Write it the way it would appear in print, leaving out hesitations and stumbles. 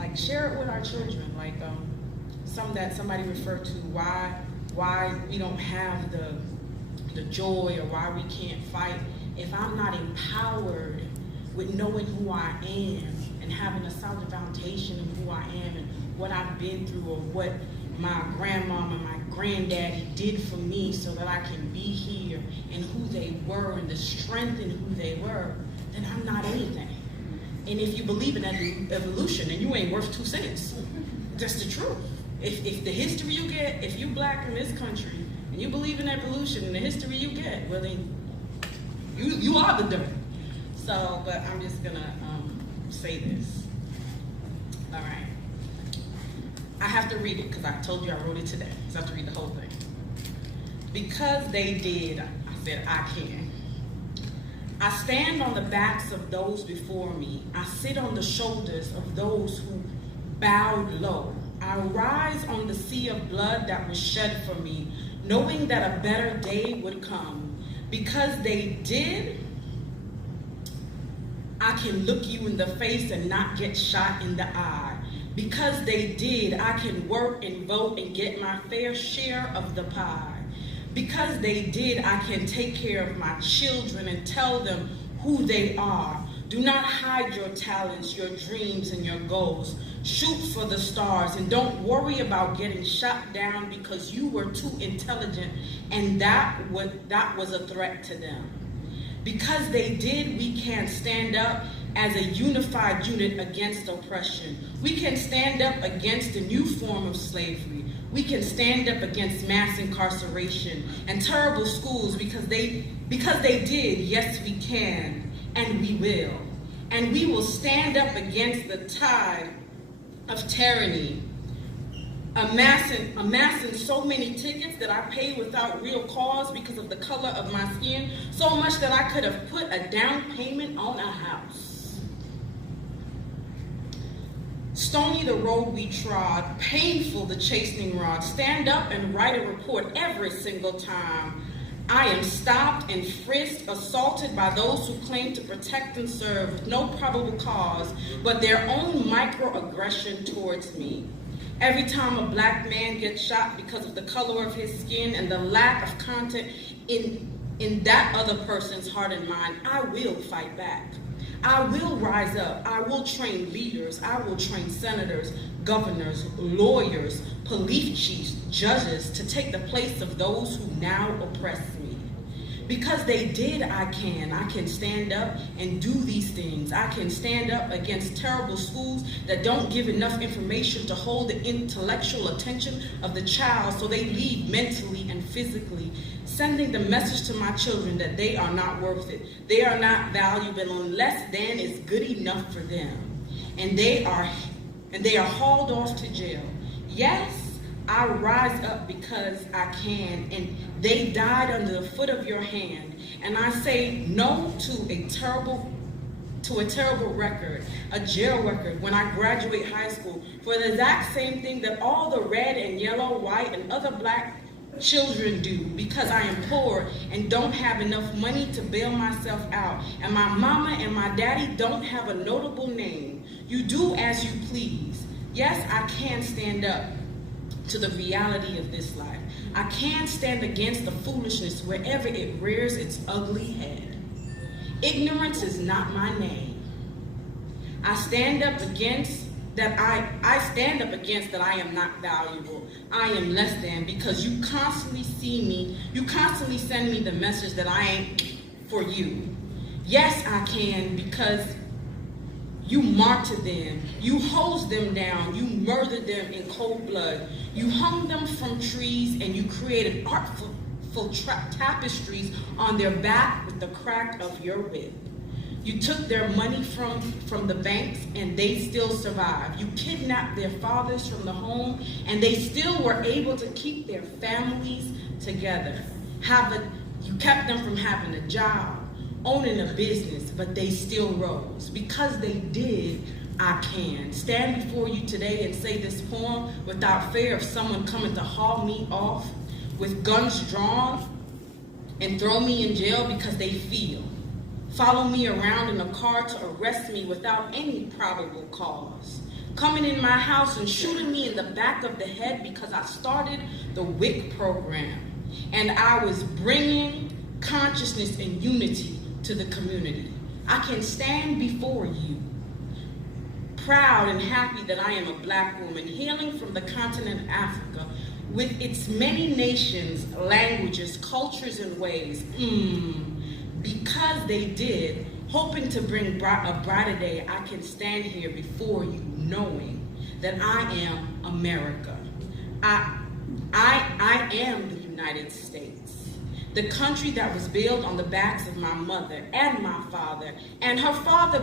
like share it with our children. Like somebody referred to why we don't have the joy, or why we can't fight. If I'm not empowered with knowing who I am and having a solid foundation of who I am and what I've been through, or what my grandmama and my granddaddy did for me so that I can be here, and who they were and the strength in who they were, then I'm not anything. And if you believe in evolution, then you ain't worth 2 cents. That's the truth. If the history you get, if you black in this country and you believe in evolution and the history you get, well then you are the dirt. So, but I'm just gonna say this. All right. I have to read it because I told you I wrote it today. So I have to read the whole thing. Because they did, I said I can. I stand on the backs of those before me. I sit on the shoulders of those who bowed low. I rise on the sea of blood that was shed for me, knowing that a better day would come. Because they did, I can look you in the face and not get shot in the eye. Because they did, I can work and vote and get my fair share of the pie. Because they did, I can take care of my children and tell them who they are. Do not hide your talents, your dreams, and your goals. Shoot for the stars and don't worry about getting shot down because you were too intelligent and that was a threat to them. Because they did, we can stand up as a unified unit against oppression. We can stand up against a new form of slavery. We can stand up against mass incarceration and terrible schools because they did. Yes, we can, and we will. And we will stand up against the tide of tyranny, amassing so many tickets that I pay without real cause because of the color of my skin, so much that I could have put a down payment on a house. Stony the road we trod, painful the chastening rod. Stand up and write a report every single time I am stopped and frisked, assaulted by those who claim to protect and serve with no probable cause, but their own microaggression towards me. Every time a black man gets shot because of the color of his skin and the lack of content in that other person's heart and mind, I will fight back. I will rise up. I will train leaders. I will train senators, governors, lawyers, police chiefs, judges to take the place of those who now oppress me. Because they did, I can stand up and do these things. I can stand up against terrible schools that don't give enough information to hold the intellectual attention of the child, so they leave mentally and physically, sending the message to my children that they are not worth it. They are not valuable, and less than is good enough for them. And they are hauled off to jail. Yes, I rise up because I can, and they died under the foot of your hand. And I say no to a terrible record, a jail record, when I graduate high school for the exact same thing that all the red and yellow, white, and other black children do, because I am poor and don't have enough money to bail myself out, and my mama and my daddy don't have a notable name. You do as you please. Yes, I can stand up to the reality of this life. I can stand against the foolishness wherever it rears its ugly head. Ignorance is not my name. I stand up against that I am not valuable. I am less than, because you constantly send me the message that I ain't for you. Yes, I can, because you martyred them, you hosed them down, you murdered them in cold blood. You hung them from trees and you created artful tapestries on their back with the crack of your whip. You took their money from the banks and they still survived. You kidnapped their fathers from the home and they still were able to keep their families together. You kept them from having a job, owning a business, but they still rose. Because they did, I can stand before you today and say this poem without fear of someone coming to haul me off with guns drawn and throw me in jail because they follow me around in a car to arrest me without any probable cause. coming in my house and shooting me in the back of the head because I started the WIC program. And I was bringing consciousness and unity to the community. I can stand before you, proud and happy that I am a Black woman hailing from the continent of Africa with its many nations, languages, cultures, and ways. Because they did, hoping to bring a brighter day, I can stand here before you knowing that I am America. I am the United States, the country that was built on the backs of my mother and my father and her father.